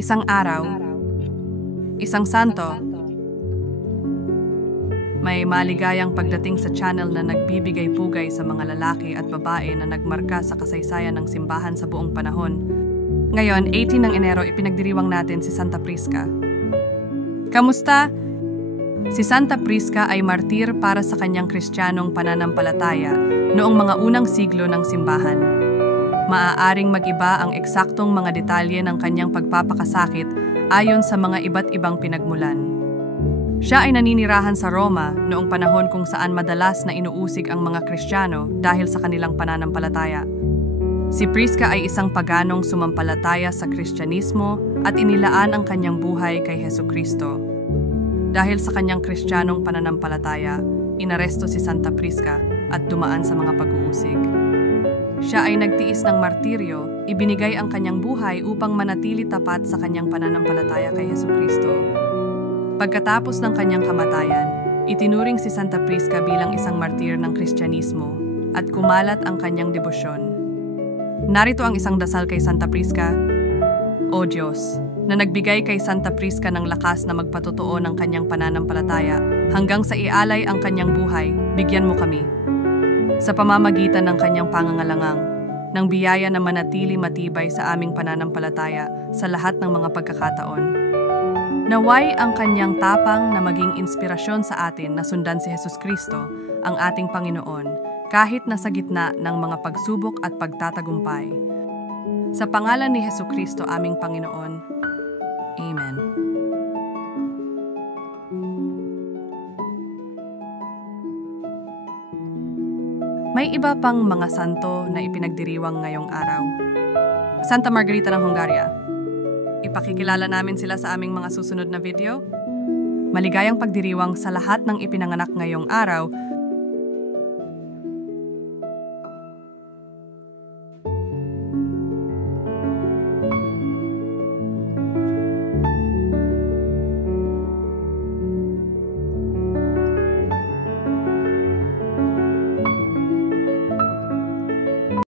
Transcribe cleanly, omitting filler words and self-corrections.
Isang araw, isang santo, may maligayang pagdating sa channel na nagbibigay pugay sa mga lalaki at babae na nagmarka sa kasaysayan ng simbahan sa buong panahon. Ngayon, 18 ng Enero, ipinagdiriwang natin si Santa Prisca. Kamusta? Si Santa Prisca ay martir para sa kanyang Kristiyanong pananampalataya noong mga unang siglo ng simbahan. Maaaring mag-iba ang eksaktong mga detalye ng kanyang pagpapakasakit ayon sa mga iba't ibang pinagmulan. Siya ay naninirahan sa Roma noong panahon kung saan madalas na inuusig ang mga Kristiyano dahil sa kanilang pananampalataya. Si Prisca ay isang paganong sumampalataya sa Kristyanismo at inilaan ang kanyang buhay kay Hesukristo. Dahil sa kanyang Kristiyanong pananampalataya, inaresto si Santa Prisca at dumaan sa mga pag-uusig. Siya ay nagtiis ng martiryo, ibinigay ang kanyang buhay upang manatili tapat sa kanyang pananampalataya kay Hesukristo. Pagkatapos ng kanyang kamatayan, itinuring si Santa Prisca bilang isang martir ng Kristyanismo at kumalat ang kanyang debosyon. Narito ang isang dasal kay Santa Prisca. O Diyos, na nagbigay kay Santa Prisca ng lakas na magpatotoo ng kanyang pananampalataya hanggang sa ialay ang kanyang buhay, bigyan mo kami. Sa pamamagitan ng kanyang pangangalangang, ng biyaya na manatili matibay sa aming pananampalataya sa lahat ng mga pagkakataon. Naway ang kanyang tapang na maging inspirasyon sa atin na sundan si Hesukristo, ang ating Panginoon, kahit nasa gitna ng mga pagsubok at pagtatagumpay. Sa pangalan ni Hesukristo aming Panginoon. Amen. May iba pang mga santo na ipinagdiriwang ngayong araw. Santa Margarita ng Hungaria. Ipakikilala namin sila sa aming mga susunod na video. Maligayang pagdiriwang sa lahat ng ipinanganak ngayong araw